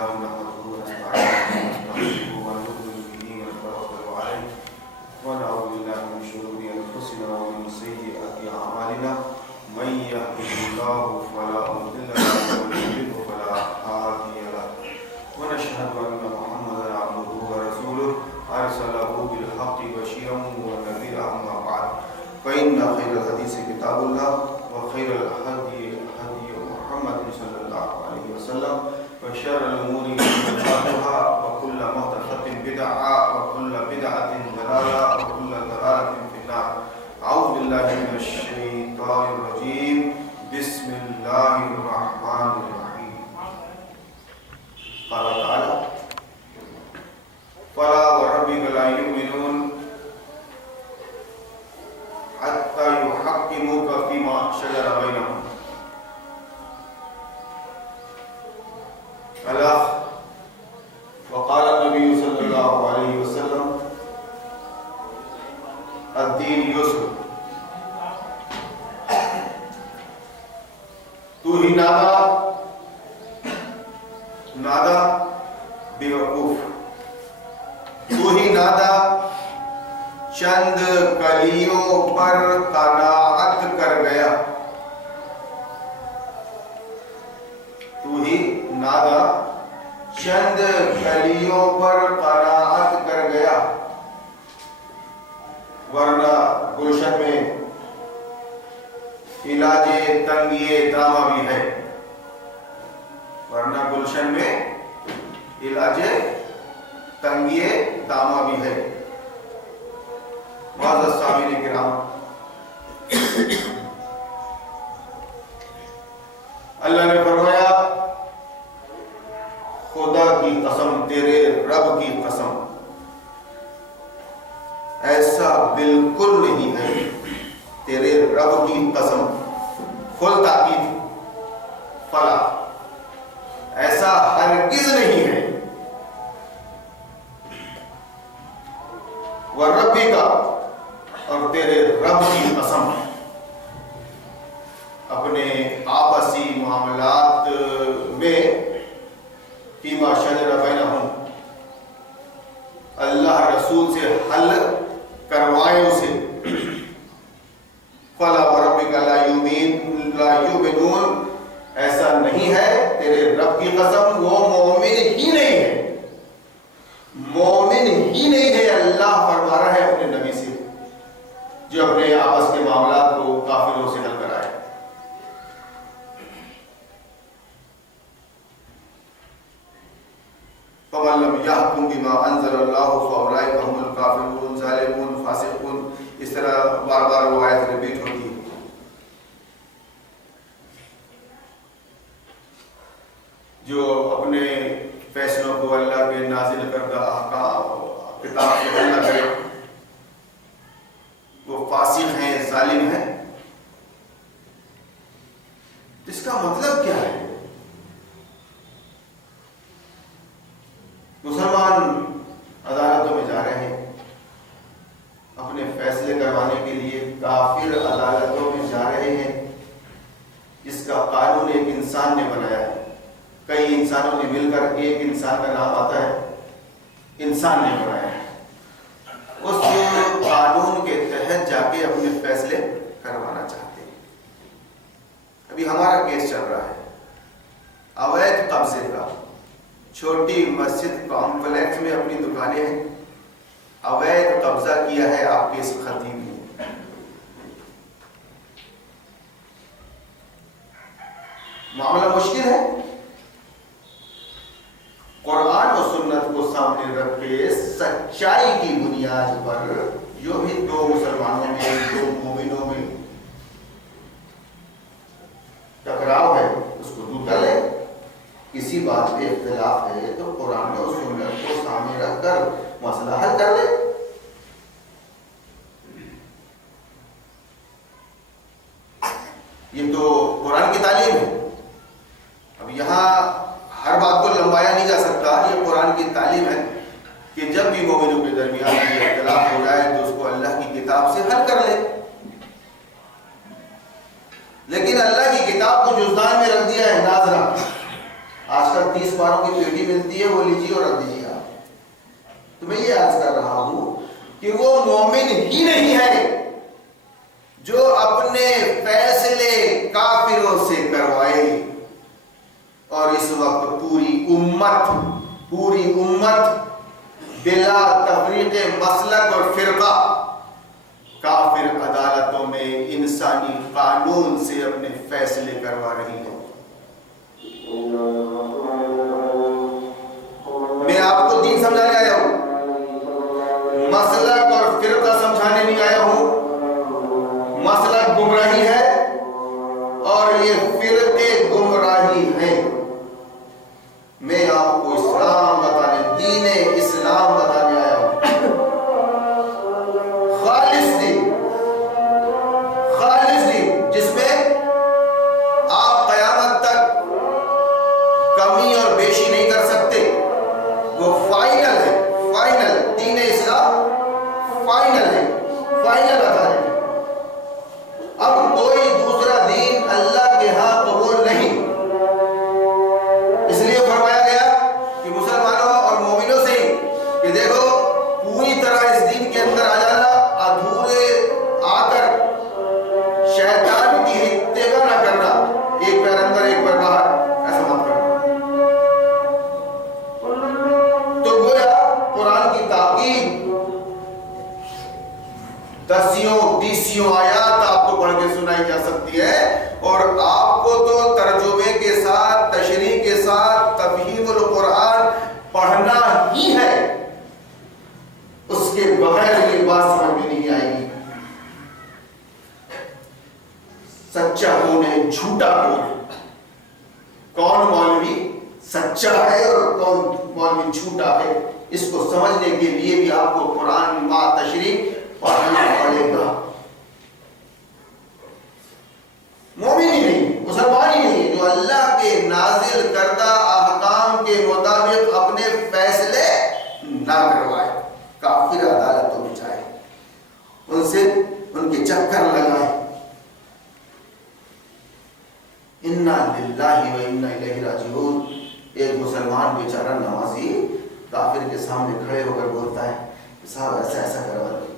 لله نحمده ونستعينه ونستغفره ونؤمن به ونتوكل عليه ونعوذ بالله من شرور أنفسنا ومن سيئات أعمالنا من يهده الله فلا مضل له ومن يضلل فلا هادي له ونشهد أن محمدا عبده ورسوله أرسله بالحق بشيرا ونذيرا أما بعد فإن خير الحديث كتاب الله وخير الهدي هدي محمد صلى الله عليه وسلم وشر الأمور محدثاتها وكل محدثة بدعة وكل بدعة ضلالة وكل ضلالة في النار. أعوذ بالله من الشيطان الرجيم. بسم الله الرحمن الرحيم. قال تعالى: فلا وربك لا يؤمنون حتى يحكموك فيما شجر بينهم. الأخ وقال النبي صلى الله عليه وسلم: الدين يسر. تو ہی نادا بیوقوف، تو ہی نادا چند کلیوں پر قناعت کر گیا، تو ہی نادا چند کلیوں پر قناعت کر گیا، ورنہ گلشن میں علاج تنگیے دامہ بھی ہے، ورنہ گلشن میں علاج تنگیے دامہ بھی ہے. معزز سامعین کرام، اللہ نے فرمایا: خدا کی قسم، تیرے رب کی قسم، ایسا بالکل نہیں ہے. تیرے رب کی قسم، فل تاکید، فلا، ایسا ہرگز نہیں ہے. وَرَبِّكَ، اور تیرے رب کی قسم، اپنے آپسی معاملات میں فیما شجر بینہم، اللہ رسول سے حل کروائے اسے. فلا وربک لا یؤمنون، ایسا نہیں ہے. تیرے رب کی قسم، وہ مومن ہی نہیں ہے، مومن ہی نہیں ہے. اللہ فرما رہا ہے اپنے نبی سے جو اپنے آپس کے معاملات کو کافروں سے حل کرائے. فَمَن لَّمْ يَحْكُم بِمَا أَنزَلَ اللَّهُ فَأُولَٰئِكَ هُمُ الْكَافِرُونَ ظالمون فاسقون. اس طرح بار بار وہ آیت ریپیٹ ہوتی ہے. جو اپنے فیصلوں کو اللہ کے نازل کردہ احکام کتاب سے حل نہ کرے وہ فاسق ہیں، ظالم ہیں. اس کا مطلب کیا ہے؟ مسلمان عدالتوں میں جا رہے ہیں اپنے فیصلے کروانے کے لیے، کافر عدالتوں میں جا رہے ہیں. جس کا قانون ایک انسان نے بنایا ہے، کئی انسانوں نے مل کر ایک انسان کا نام آتا ہے، انسان نے بنایا ہے. اس قانون کے تحت جا کے اپنے فیصلے کروانا چاہتے ہیں. ابھی ہمارا کیس چل رہا ہے اویدھ قبضے کا. چھوٹی مسجد کمپلیکس میں اپنی دکانیں ہیں، اویدھ قبضہ کیا ہے آپ کے اس خطیب نے. معاملہ مشکل ہے. قرآن و سنت کو سامنے رکھ کے سچائی کی بنیاد پر جو بھی دو مسلمانوں میں، دو مومنوں میں ٹکراؤ ہے اس کو دور کر لے. کسی بات پہ اختلاف ہے تو قرآن و سنت کو سامنے رکھ کر مسئلہ حل کر لے. یہ تو قرآن کی تعلیم ہے. اب یہاں ہر بات کو لمبایا نہیں جا سکتا. یہ قرآن کی تعلیم ہے کہ جب بھی مومنوں کے درمیان یہ اختلاف ہو جائے تو اس کو اللہ کی کتاب سے حل کر لے. لیکن اللہ کی کتاب کو جزدان میں رکھ دیا ہے ناظرہ. آج کل 30 باروں کی پیٹی ملتی ہے، وہ لیجیے اور رکھ دیجیے آپ۔ تو میں یہ عرض کر رہا ہوں کہ وہ مومن ہی نہیں ہے جو اپنے فیصلے کافروں سے کروائے، اور اس وقت پوری امت بلا تفریق مسلک اور فرقہ کافر عدالتوں میں انسانی قانون سے اپنے فیصلے کروا رہی ہے۔ میں آپ کو دین سمجھانے آیا ہوں، مسلک اور فرقہ سمجھانے نہیں آیا ہوں۔ مسلک گمراہی ہے اور یہ فرقے گمراہی ہے۔ میں آپ کو اسلام بتانے، دین اسلام بتانے آیا ہوں، خالص دین جس میں آپ قیامت تک کمی اور بیشی نہیں کر سکتے، وہ فائنل ہے، فائنل دین اسلام فائنل ہے، فائنل بتا رہے ہیں۔ اب کوئی دوسرا دین اللہ کے ہاں قبول نہیں، اس لیے فرمایا گیا کہ مسلمانوں اور مومنوں سے کہ دیکھو پوری طرح اس دین کے اندر آ جانا، ادھورے آ کر شیطان کی اتباع نہ کرنا، ایک پیر اندر ایک پیر باہر، ایسا مت کرنا۔ تو گویا قرآن کی تاکید 10 آیات آپ کو پڑھ کے سنائی جا سکتی ہے، اور آپ کو تو ترجمے کے ساتھ، تشریح کے ساتھ تفہیم القرآن پڑھنا ہی ہے، اس کے بغیر یہ بات سمجھ میں نہیں آئے گی۔ سچا کون ہے، جھوٹا کون ہے، کون مولوی سچا ہے اور کون مولوی جھوٹا ہے، اس کو سمجھنے کے لیے بھی آپ کو قرآن ما تشریح پڑھنا پڑے گا۔ مومن ہی نہیں، مسلمان ہی نہیں جو اللہ کے نازل کردہ احکام کے مطابق اپنے فیصلے نہ کروائے، کافر عدالتوں میں جائے، ان سے ان کے چکر لگائے۔ انا للہ و انا الیہ راجعون۔ ایک مسلمان بیچارہ نمازی کافر کے سامنے کھڑے ہو کر بولتا ہے صاحب ایسا ایسا کروا دیں۔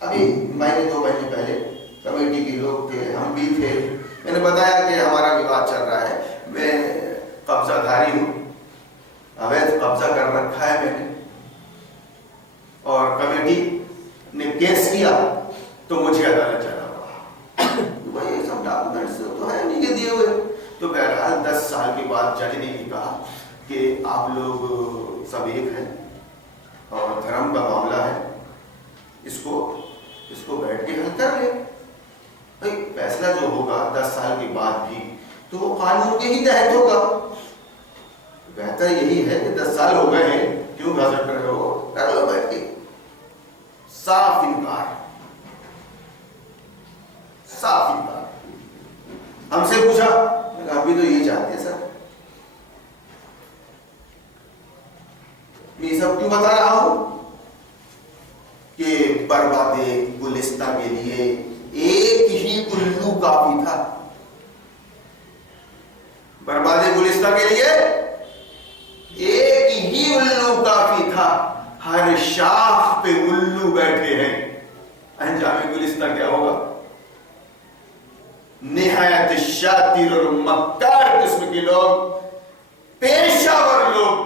ابھی مہینے 2 مہینے پہلے کمیٹی کے لوگ تھے، ہم بھی تھے، میں نے بتایا کہ ہمارا وواد چل رہا ہے، میں قبضہ دھاری ہوں، اویدھ قبضہ کر رکھا ہے میں نے، اور کمیٹی نے کیس کیا تو مجھے عدالت جانا پڑا۔ بھائی یہ سب ڈاکومنٹس تو ہے نہیں کہ دیے ہوئے، تو بہرحال 10 سال کے بعد جج نے یہ کہا کہ آپ لوگ سب ایک ہیں اور دھرم کا معاملہ ہے، اس کو بیٹھ کے حل کر لیں۔ بھائی فیصلہ جو ہوگا 10 سال کے بعد بھی تو وہ قانون کے ہی تحت ہوگا۔ بہتر یہی ہے کہ 10 سال ہو گئے ہیں، کیوں گھسٹ کر رہے ہو، کر لو بیٹھ کے۔ صاف انکار، صاف انکار۔ ہم سے پوچھا، ابھی تو یہ چاہتے ہیں سر۔ میں یہ سب کیوں بتا رہا ہوں کہ برباد گلستہ کے لیے ایک ہی الو کافی تھا۔ برباد گلستہ کے لیے ایک ہی الو کافی تھا، ہر شاخ پہ الو بیٹھے ہیں، انجام گلستہ کیا ہوگا؟ نہایت شاطر اور مکار قسم کے لوگ، پیشہ ور لوگ،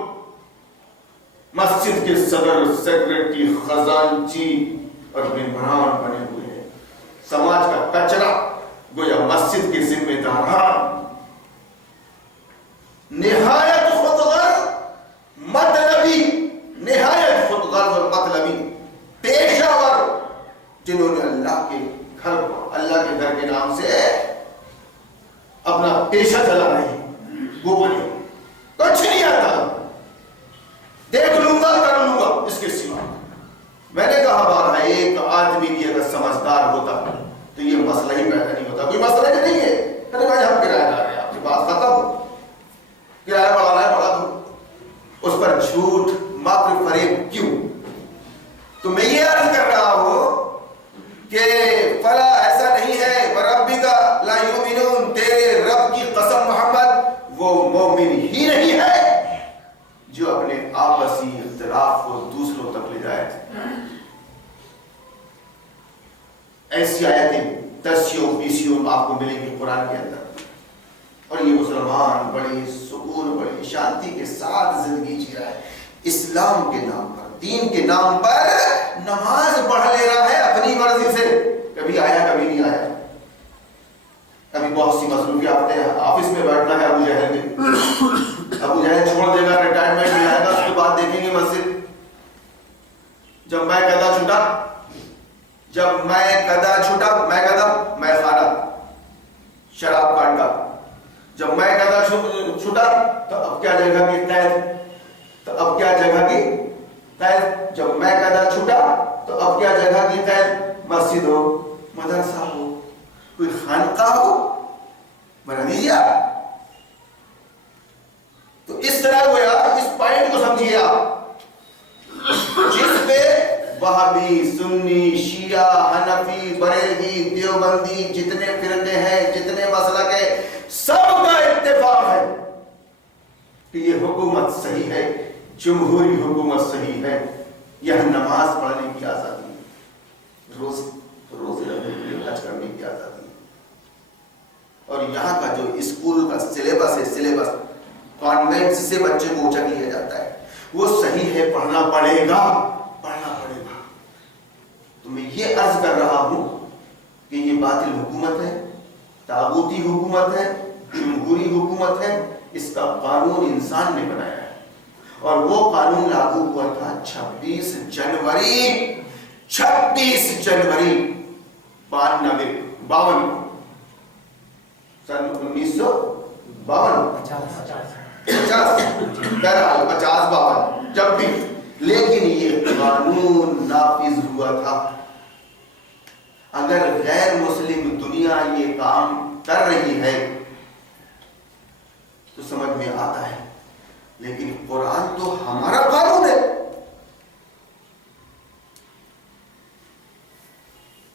مسجد کے صدر، سیکرٹری، خزانچی اور ممبران بنے ہوئے ہیں، سماج کا کچرا گویا مسجد کے ذمہ داران، نہایت خود غرض مطلبی، نہایت خود غرض اور مطلبی پیشہ ور، جنہوں نے اللہ کے گھر کو، اللہ کے گھر کے نام سے اپنا پیشہ چلا رہے ہیں، وہ بنے کچھ نہیں آتا، دیکھ لوں گا کر لوں گا، اس کے سوا۔ میں نے کہا بارہا ایک آدمی بھی اگر سمجھدار ہوتا تو یہ مسئلہ ہی پیدا نہیں ہوتا۔ کوئی مسئلہ ہی نہیں ہے، میں نے کہا ہم کرایہ دار ہیں، آپ کی بات ختم، کرایہ بڑھانا ہے بڑھا دو، اس پر جھوٹ مکر فریب کیوں؟ تو میں یہ عرض کر رہا ہوں کہ فلا ایسا نہیں ہے، وَرَبِّكَ لَا يُؤْمِنُونَ، تیرے رب کی قسم محمد وہ مومن ہی نہیں ہے ایسی آیتیں 10-20 آپ کو ملیں گی قرآن کے اندر. اور یہ مسلمان بڑی سکون بڑی شانتی کے ساتھ زندگی جی رہا ہے. اسلام کے نام پر دین کے نام پر نماز پڑھ لے رہا ہے اپنی مرضی سے. کبھی آیا کبھی نہیں آیا. ابھی بہت سی مصروفیات ہیں. آفس میں بیٹھنا ہے ابو جہل میں. ابو جہل چھوڑ دے گا, ریٹائرمنٹ میں آئے گا, اس کے بعد دیکھیں گے مسجد. جب میں قدا چھوٹا میں خانہ شراب کاٹا. جب میں قدا چھوٹا تو اب کیا جگہ کی قید. جب میں قدا چھوٹا تو اب کیا جگہ کی قید. مسجد ہو, مدرسہ ہو, کوئی خانقاہ ہو, بنا دیجیے آپ. تو اس طرح ہوا, اس پوائنٹ کو سمجھیے آپ, جس پہ وہابی, سنی, شیعہ, حنفی, بریلوی, دیوبندی, جتنے فرقے ہیں, جتنے مسلک ہیں, سب کا اتفاق ہے کہ یہ حکومت صحیح ہے, جمہوری حکومت صحیح ہے. یہ نماز پڑھنے کی آزادی ہے, روزے رکھنے کی, حج کرنے کی آزادی ہے. اور یہاں کا جو اسکول کا سلیبس کانوینٹ سے بچے کو اونچا کیا جاتا ہے, وہ صحیح ہے. پڑھنا پڑے گا. تو میں یہ عرض کر رہا ہوں کہ یہ باطل حکومت ہے, طاغوتی حکومت ہے, جمہوری حکومت ہے. اس کا قانون انسان نے بنایا ہے, اور وہ قانون لاگو ہوا تھا 26 جنوری 52 سن 1952 جب بھی. لیکن یہ قانون نافذ ہوا تھا. اگر غیر مسلم دنیا یہ کام کر رہی ہے تو سمجھ میں آتا ہے, لیکن قرآن تو ہمارا قانون ہے.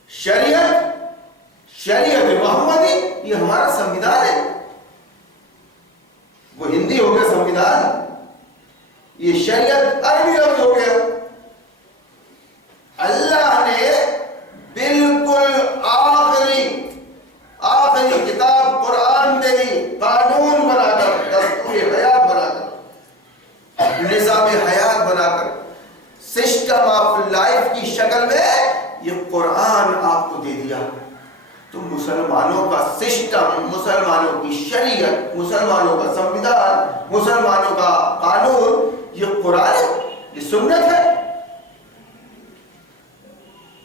شریعت محمدی یہ ہمارا سنویدھان ہے. وہ ہندی ہو گیا سنویدھان, یہ شریعت عربی لفظ ہو گیا. اللہ نے بالکل آخری کتاب قرآن میں بھی قانون بنا کر, دستور حیات بنا کر, نظام حیات بنا کر, سسٹم آف لائف کی شکل میں یہ قرآن آپ کو دے دیا. تو مسلمانوں کا سسٹم, مسلمانوں کی شریعت, مسلمانوں کا سنویدھان, مسلمانوں کا قانون یہ قرآن ہے, یہ سنت ہے.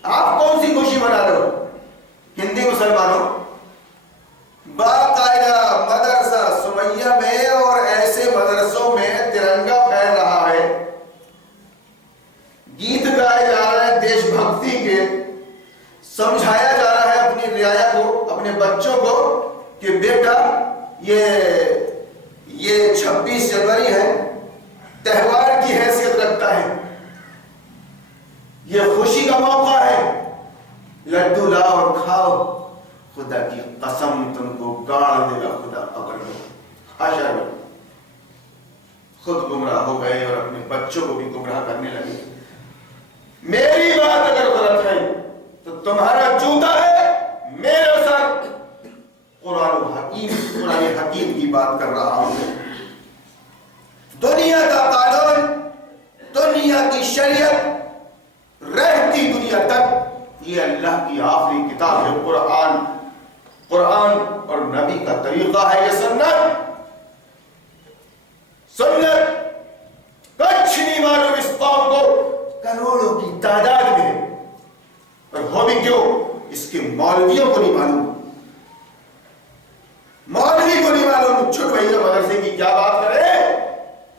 آپ کون سی خوشی منا رہے ہو؟ ہندی مسلمانوں باقاعدہ مدرسہ سمیہ میں اور ایسے مدرسوں میں ترنگا پھیل رہا ہے, گیت گائے جا رہے ہیں دیش بھکتی کے, سمجھایا جا رہا ہے اپنی رعایا کو, اپنے بچوں کو کہ بیٹا یہ 26 جنوری ہے, تہوار کی حیثیت رکھتا ہے, یہ خوشی کا موقع ہے, لڈو لاؤ اور کھاؤ. خدا کی قسم تم کو گاڑ دے گا خدا قبر میں. حاشا, خود گمراہ ہو گئے اور اپنے بچوں کو بھی گمراہ کرنے لگے. میری بات اگر غلط ہے تو تمہارا جوتا ہے میرے سر. قرآن حکیم کی بات کر رہا ہوں. دنیا کا قانون, دنیا کی شریعت رہتی دنیا تک یہ اللہ کی آخری کتاب ہے قرآن. قرآن اور نبی کا طریقہ ہے یہ سنت. کچھ نہیں معلوم اس قوم کو, کروڑوں کی تعداد میں, اور ہو بھی کیوں, اس کے مولویوں کو نہیں معلوم. مولوی کو نہیں معلوم. چھوٹ بھائی مدرسے کی کیا بات کرے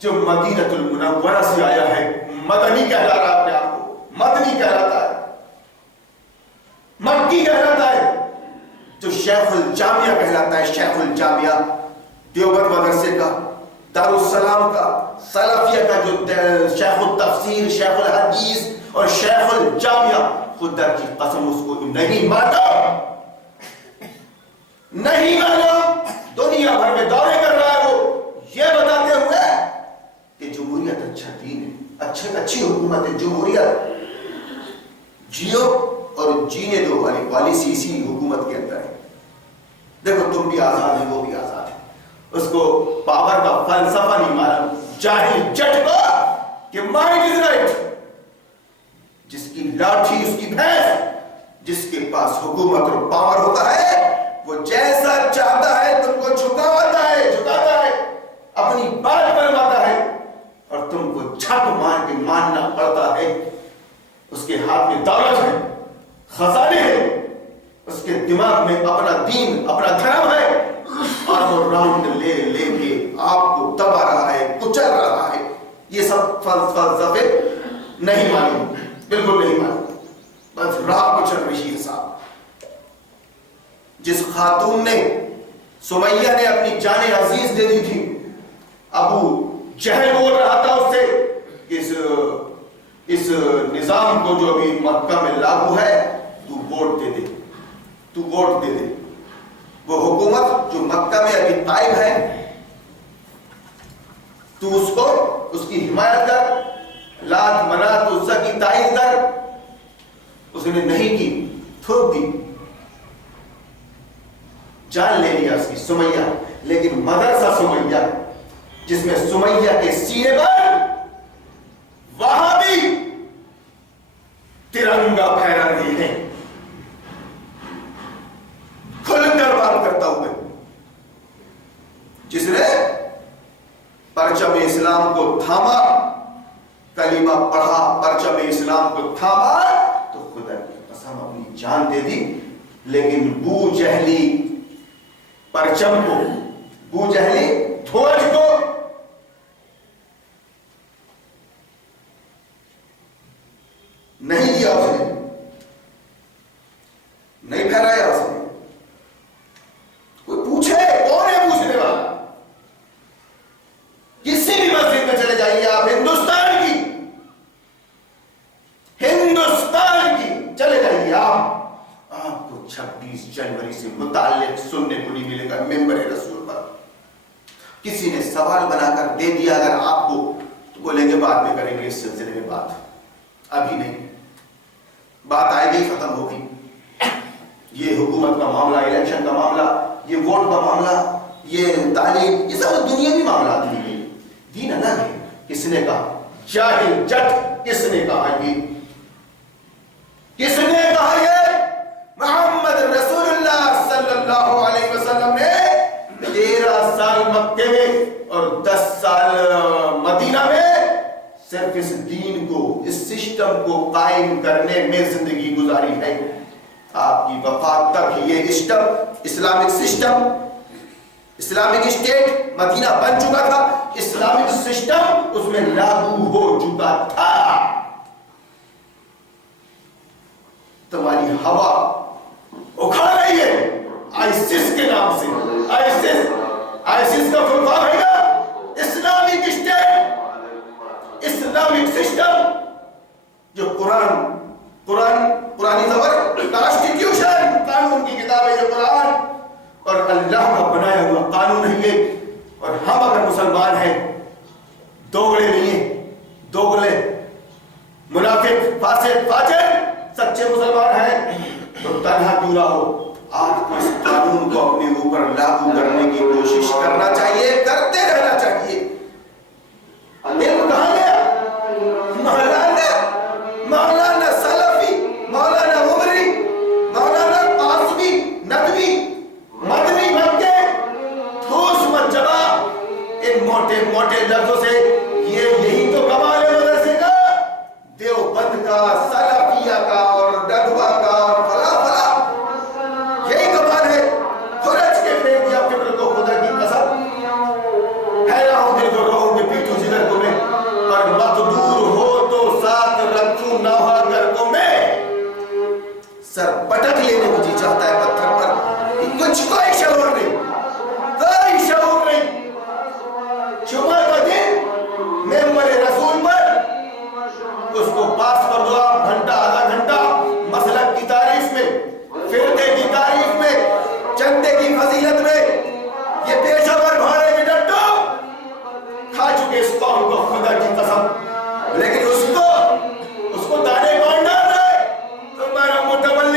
جو مدینہ المنورہ سے آیا ہے, مدنی کہلا رہا اپنے آپ کو, مدنی کہلاتا ہے, مکی کہلاتا ہے, جو شیخ الجامعہ کہلاتا ہے. شیخ الجامعہ دیوبند مدرسے کا, دارالسلام کا, سلفیہ کا, جو شیخ التفسیر, شیخ الحدیث اور شیخ الجامعہ, خدا کی قسم اس کو نہیں مانا, نہیں مانا. دنیا بھر میں دورے کر رہا ہے وہ, یہ بتاتے ہوئے کہ جمہوریت اچھا دین ہے, اچھی حکومت ہے, جمہوریت جیو اور اور جینے دو والی پالیسی اسی حکومت کے اندر ہے. دیکھو تم بھی آزاد ہیں وہ بھی آزاد ہے. اس کو پاور کا فلسفہ نہیں معلوم, جاہل جٹ کو کہ مائنڈ از رائٹ. جس کی لاٹھی اس کی بھینس, جس کے پاس حکومت اور پاور ہوتا ہے وہ جیسا چاہتا ہے تم کو جھکاتا ہے, اپنی بات کرواتا ہے, اور تم کو چھپ مار کے ماننا پڑتا ہے. اس کے ہاتھ میں دولت ہے, خزانے ہیں, اس کے دماغ میں اپنا دین اپنا دھرم ہے, اور وہ راؤنڈ لے کے آپ کو دبا رہا ہے, کچل رہا ہے. یہ سب فلسفے نہیں معلوم, بالکل نہیں معلوم, بس راہ کچل رہی ہے صاحب. جس خاتون نے سمیہ نے اپنی جان عزیز دے دی تھی, ابو جہل بول رہا تھا اس سے اس نظام کو جو ابھی مکہ میں لاگو ہے تو ووٹ دے دے. وہ حکومت جو مکہ میں ابھی قائم ہے تو اس کی حمایت کر, لات منات عزا کی تائید کر. اس نے نہیں کی, تھوک دی, جان لے لیا اس کی سمیہ. لیکن مدرسہ سمیہ جس میں سمیہ کے سینے پر وہاں بھی ترنگا پھیلا رہی ہے, کھل کر بات کرتا ہوں میں. جس نے پرچم اسلام کو تھاما, کلمہ پڑھا, پرچم اسلام کو تھاما, تو خدا کی قسم اپنی جان دے دی. لیکن بو جہلی پرچم کو, بو جہلی دھوج کو نہیں دیا, اس نے نہیں پھیلایا. اس نے کوئی پوچھے کون ہے پوچھنے والا؟ کسی بھی مسجد میں چلے جائیے آپ, ہندوستان کی چلے جائیے آپ کو 26 جنوری سے متعلق سننے کو نہیں ملے گا ممبر رسول پر. کسی نے سوال بنا کر دے دیا اگر آپ کو, تو بولیں گے بعد میں کریں گے اس سلسلے میں بات, ابھی نہیں. بات آئے گی, ختم ہوگی. یہ حکومت کا معاملہ, الیکشن کا معاملہ, یہ ووٹ کا معاملہ, یہ تعلیم, یہ سب دنیاوی معاملات ہیں. دین الگ ہے. کس نے کہا جاہل جٹ, کس نے کہا یہ, کس نے کہا یہ؟ محمد رسول اللہ صلی اللہ علیہ وسلم نے 13 سال مکے میں اور 10 سال مدینہ میں صرف اس دین کو, اس سسٹم کو قائم کرنے میں زندگی گزاری ہے. آپ کی وفات تک یہ اسلامک سسٹم, اسلامک اسٹیٹ مدینہ بن چکا تھا, اسلامک سسٹم اس میں لاگو ہو چکا تھا. تمہاری ہوا اکھڑ رہی ہے آئسس کے نام سے. آئسس کا فل فارم ہے نا اسلامک اسٹیٹ, اسلامک سسٹم, جو پرانی زبر کانسٹیٹیوشن, قانون کی کتاب ہے یہ قرآن, اور اللہ کا بنایا ہوا قانون ہے یہ. اور ہم اگر مسلمان ہیں, دوگلے نہیں ہیں, دوگلے منافق فاسق فاجر سچے مسلمان ہیں, تو تنہا کیوں نہ ہو آپ کو اس قانون کو اپنے اوپر لاگو کرنے کی کوشش کرنا چاہیے, کرتے رہنا چاہیے. علم کہاں گیا؟ مولانا سلفی, مولانا عمری, مولانا قاسمی, ندوی, مدنی بن کے ٹھوس مت جبا ان موٹے موٹے لفظوں سے. یہی تو کمال ہے مدرسے کا, دیوبند کا, سلفیہ کا اور ندوہ کا اور فلا فلا, یہی کمال ہے. خرچ کے پھینک دیا فکر کو, خدا کی قسم پھیلاؤ دل کو, رہو گے پیٹو جگر کو میں, پر مقدور ہو تو ساتھ رکھوں نہ ہوا کر کو میں. سر پٹک لینے کو جی چاہتا ہے پتھر پر, کچھ کوئی شعور نہیں, کوئی شعور نہیں. جمعہ کا دن ممبر رسول پر اس کو پاس کر دو آپ, گھنٹہ آدھا گھنٹہ مسلک کی تعریف میں, فرقے کی تعریف میں, چندے کی فضیلت میں. یہ پیشہ ور بھاڑے میں ڈٹو کھا چکے اس قوم کو خدا کی قسم. لیکن اس کو دانے کون ڈال رہے؟ تمہارا متولی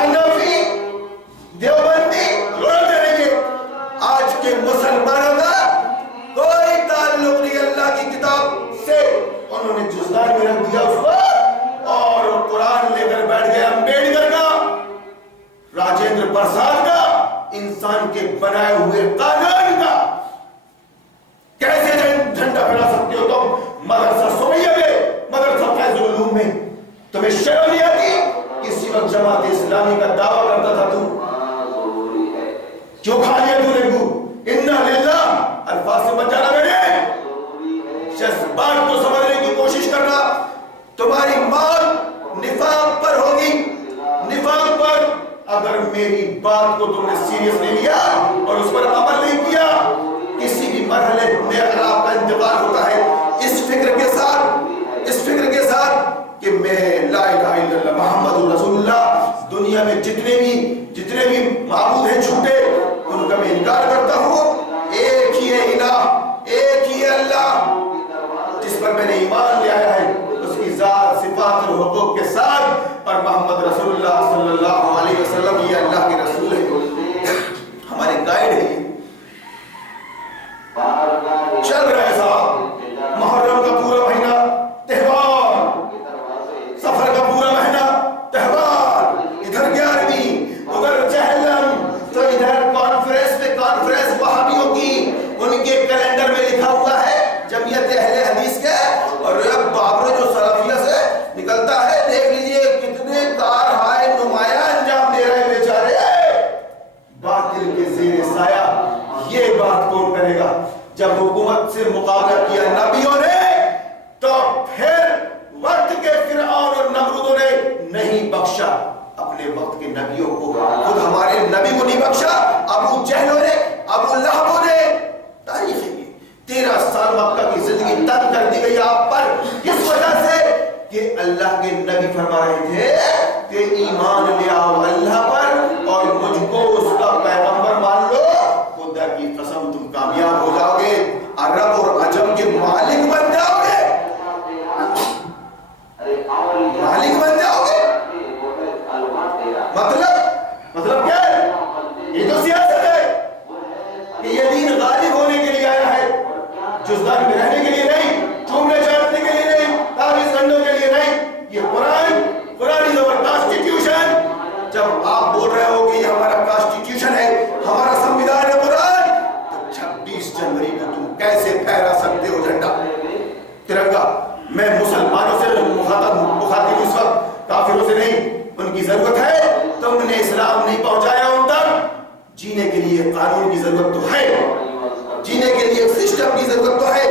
حنفی، دیوبندی جوڑتے رہیں گے. آج کے مسلمانوں کا کوئی تعلق نہیں اللہ کی کتاب سے. انہوں نے جزدان میں رکھ دیا اس کو اور قرآن لے کر بیٹھ گئے امبیڈکر کا، راجندر پرساد کا، انسان کے بنائے ہوئے قانون کا. کیسے جھنڈا پھیلا سکتے ہو تم مدرسہ سمیہ میں، مدرسہ فیض العلوم میں؟ تمہیں شرم نہیں آتی؟ کسی وقت جماعت اسلامی کا دعویٰ کرتا تھا تو کیوں کھا لیا تو نے گو؟ انا للہ الفاظ سے بچانا میرے شخص بات کو سمجھنے کی کوشش کرنا. تمہاری موت نفاق پر ہوگی، نفاق پر. اگر میری بات کو تم نے سیریس نہیں لیا اور اس پر عمل نہیں کیا، کسی بھی مرحلے میں اگر آپ کا انتقال ہوتا ہے اس فکر کے ساتھ کہ میں لا الہ الا اللہ محمد رسول اللہ، دنیا میں جتنے بھی معبود ہیں جھوٹے ان کا میں انکار کرتا ہوں. ایک ہی ہے الہ، ایک ہی ہے اللہ جس پر میں نے ایمان لے آیا ہے، اس کی ذات صفات اور حقوق کے ساتھ. اور محمد رسول اللہ صلی اللہ علیہ وسلم یہ اللہ کے رسول ہے، ہمارے گائیڈ ہے. چل رہا ہے صاحب محرم کا پورا مہینہ تہوار، سفر کا پورا مہینہ تہوار، ادھر 11ویں ادھر جہلم، تو ادھر کانفرنس وہابیوں کی، ان کے کیلنڈر میں لکھا ہوا ہے جمعیت اہل حدیث کے. اور اب بابر جو سلفیہ سے نکلتا ہے دیکھ لیجئے کتنے کار ہائے نمایاں انجام دے رہے بیچارے باطل کے زیر سایہ. یہ بات کون کرے گا؟ جب حکومت سے مقابلہ کیا نبیوں نے تو پھر وقت کے فرعون اور نمرودوں نے نہیں بخشا اپنے وقت کے نبیوں کو. خود ہمارے نبی کو نہیں بخشا ابو جہلوں نے، ابو لہبوں نے. تاریخ ہے 13 سال مکہ کی زندگی تنگ کر دی گئی آپ پر، کس وجہ سے کہ اللہ کے نبی فرما رہے تھے کہ ایمان لے آؤ اللہ پر اور مجھ کو اس کا پیغمبر مان لو، خدا کی قسم تم کامیاب ہو جاؤ گے، عرب اور عجم کے مالک بن جاؤ گے، مالک بن جاؤ گے. مطلب کیا ہے؟ یہ تو سیاست ہے کہ یہ دین غالب ہونے کے لیے آیا ہے، جزدان میں رہنے کے لیے نہیں، چومنے چاٹنے کے لیے نہیں، تعویذ گنڈوں کے لیے نہیں. یہ قرآن از اور کانسٹیٹیوشن. جب آپ بول رہے ہو کہ یہ ہمارا کانسٹیٹیوشن ہے، ہمارا سمویدھان ہے قرآن، تو 26 جنوری کو تم کیسے پھیرا سکتے ہو جھنڈا ترنگا؟ میں مسلمانوں سے مخاطب اس وقت، کافروں سے نہیں. ان کی ضرورت ہے، تم نے اسلام نہیں پہنچایا ان تک. جینے کے لیے قانون کی ضرورت تو ہے، جینے کے لیے سسٹم کی ضرورت تو ہے.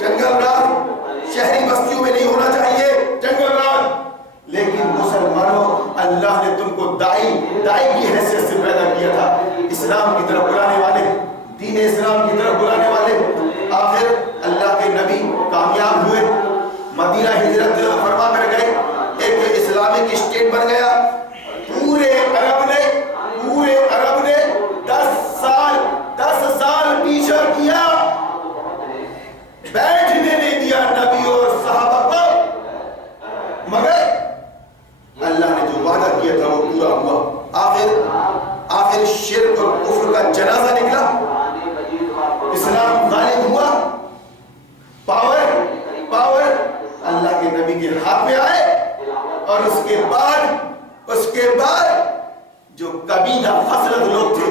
جنگل راج شہری بستیوں میں نہیں ہونا چاہیے جنگل راج. لیکن مسلمانوں، اللہ نے تم کو دائی کی حیثیت سے پیدا کیا تھا، اسلام کی طرف بلانے والے، دین اسلام کی طرف بلانے والے. آخر اللہ کے نبی کامیاب ہوئے، مدینہ ہجرت فرما کر گئے، ایک اسلامک اسٹیٹ بن گیا. پورے عرب نے 10 سال پیچھا کیا، بیٹھنے نہیں دیا نبی اور صحابہ کو، مگر اللہ نے جو وعدہ کیا تھا وہ پورا ہوا. آخر شرک اور کفر کا جنازہ نکلا، اسلام غالب ہوا. پاور اللہ کے نبی کے ہاتھ میں آئے. اور اس کے بعد جو کبینہ خصلت لوگ تھے،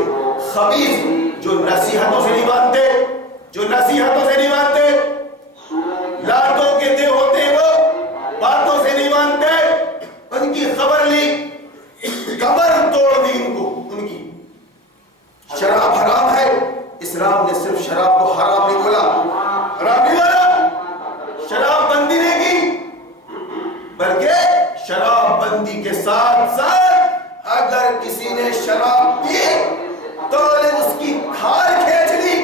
خبیث، جو نصیحتوں سے نہیں مانتے، لاتوں کے دے ہوتے وہ باتوں سے نہیں مانتے، ان کی خبر لی، قبر توڑ دی ان کی. شراب حرام ہے، اسلام نے صرف شراب کو حرام نہیں بولا، شراب بندی نہیں کی، بلکہ شراب بندی کے ساتھ اگر کسی نے شراب پی تو اس کی کھال کھینچ لی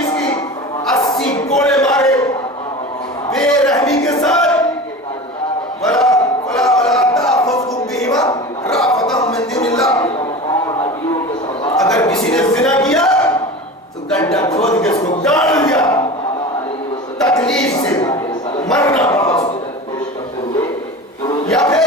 اس کی، 80 کوڑے مارے بے رحمی کے ساتھ. اگر کسی نے زنا کیا تو گڈھا کھود کے اس کو گاڑ دیا، تکلیف سے مرنا پڑا. یا پھر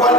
1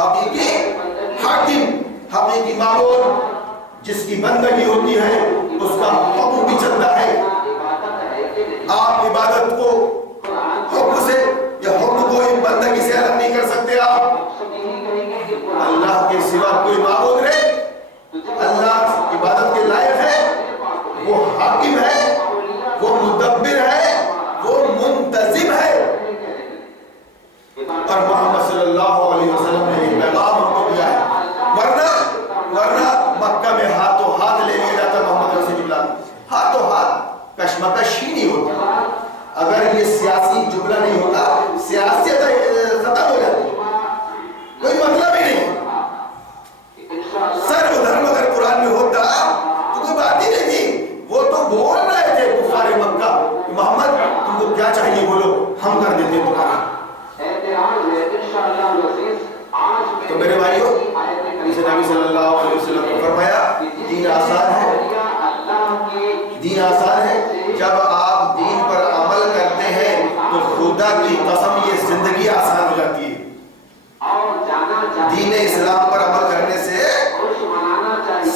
حقیقی حاکم، حقیقی معبود جس کی بندگی ہوتی ہے اس کا حکم بھی چلتا ہے. آپ عبادت کو حکم سے یا حکم کو بندگی سے الگ نہیں کر سکتے. آپ اللہ کے سوا کوئی معبود نہیں. اللہ عبادت کے لائق ہے، وہ حاکم ہے، وہ مدبر ہے، وہ منتظم ہے. اور محمد صلی اللہ علیہ وسلم نے یہ پیغام ہم کو دیا ہے. ورنہ مکہ میں ہاتھوں ہاتھ لے لیا جاتا محمد رسول اللہ، ہاتھوں ہاتھ کشمکش ہی نہیں ہوتا. اگر یہ سیاسی جملہ نہیں ہوتا، سیاست ختم ہو جاتی، کوئی مطلب ہی نہیں. سرو دھرم اگر قرآن میں ہوتا تو کوئی بات ہی نہیں تھی. وہ تو بول رہے تھے کفار مکہ، محمد تم کو کیا چاہیے بولو، ہم کر دیتے تمہارا. تو میرے بھائیو، جسے نبی صلی اللہ علیہ وسلم نے فرمایا دین آسان ہے، دین آسان ہے. جب آپ دین پر عمل کرتے ہیں تو خدا کی قسم یہ زندگی آسان ہو جاتی ہے. دین اسلام پر عمل کرنے سے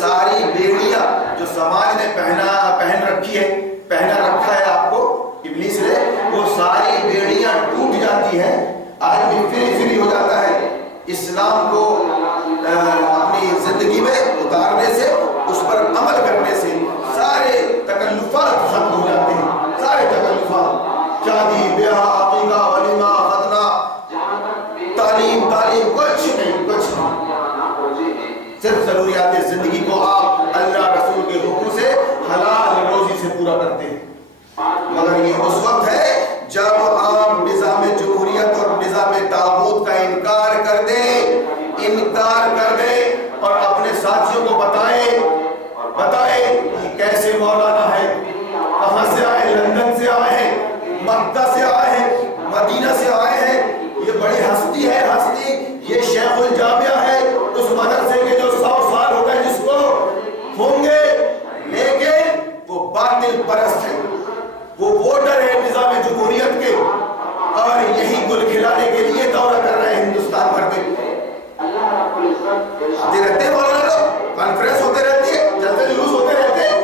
ساری بیڑیاں جو سماج نے پہن رکھی ہے، پہنا رکھا ہے آپ کو ابلیس نے، وہ ساری بیڑیاں ٹوٹ جاتی ہیں. آدمی فری ہو جاتا ہے. اسلام کو اپنی زندگی میں اتارنے سے، اس پر عمل کرنے سے سارے تکلفات ختم ہو جاتے ہیں. سارے تکلفات، شادی بیاہ عقیقہ ولیمہ ختنہ تعلیم کچھ نہیں. صرف ضروریات زندگی کو آپ اللہ رسول کے حکم سے حلال روزی سے پورا کرتے ہیں. مگر یہ اس وقت ہے جب آپ نظام جمہوریت اور نظام طاغوت کا انکار کر دیں اور اپنے ساتھیوں کو بتائیں کہ کیسے مولانا ہے، کہاں سے آئے، لندن سے آئے ہیں، مکہ سے آئے ہیں، مدینہ سے آئے ہیں، یہ بڑی ہستی ہے. یہ شیخ الجامعہ ہے، اس مدرسے کے جو 100 سال ہو گئے جس کو ہوں گے، لیکن وہ باطل پرست ہے، وہ ووٹر ہے نظام جمہوریت کے، اور یہی گل کھلانے کے لیے دورہ کر رہے ہیں ہندوستان بھر میں. آتے رہتے ہیں مولانا لوگ، کانفرنس ہوتے رہتی ہے، جلسے جلوس ہوتے رہتے ہیں.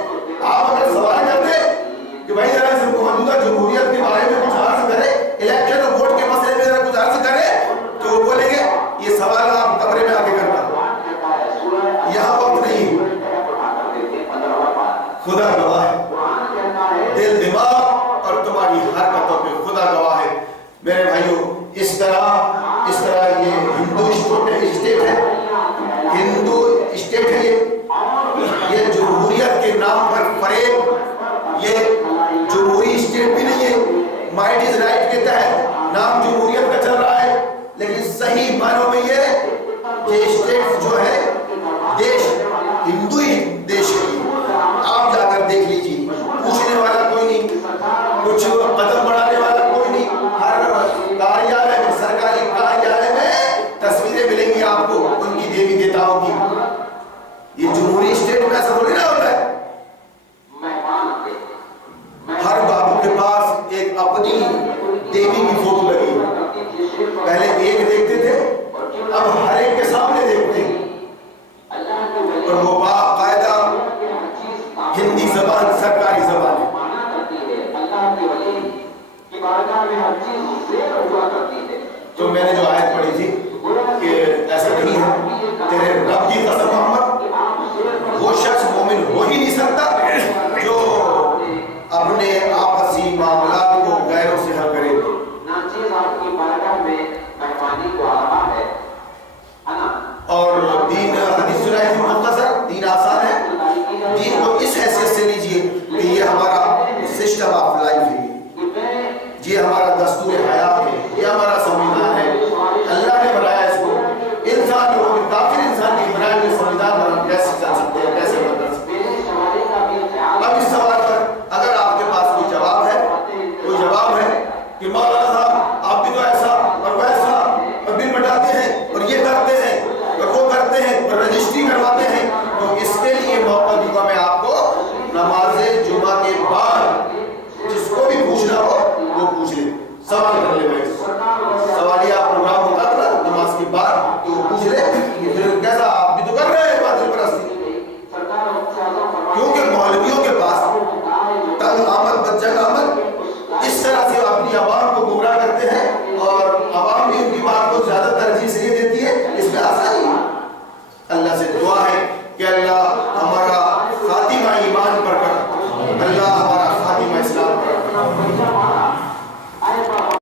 آپ اگر سوال کرتے کہ بھائی ذرا موجودہ جمہوریت کے بارے میں کچھ عرض کرے، الیکشن اور ووٹ کے مسئلے میں ذرا کچھ عرض کرے، تو وہ بولیں گے یہ سوال آپ کمرے میں آگے کرنا، یہاں وقت نہیں. خدا گواہ ہے، دل دماغ اور تمہاری حرکتوں پہ خدا گواہ ہے. میرے بھائیو، اس طرح یہ ہندو اسٹیٹ ہے، یہ جمہوریت کے نام پر فریب، یہ جمہوری اسٹیٹ بھی نہیں ہے. مائٹ از رائٹ کے تحت نام جمہوریت کا چل رہا ہے، لیکن صحیح معنوں میں یہ اسٹیٹ جو ہے دیش ہندو ہی دیش ہے. آپ جا کر دیکھ لیجیے، پوچھنے والا کوئی نہیں، کچھ قدم بڑھانے والا کوئی نہیں. ہر کاریالے میں، سرکاری کاریالے میں تصویریں ملیں گی آپ کو ان کی دیوی دیوتاؤں کی. یہ جمہوری اسٹیٹ میں ایسا تھوڑی نہ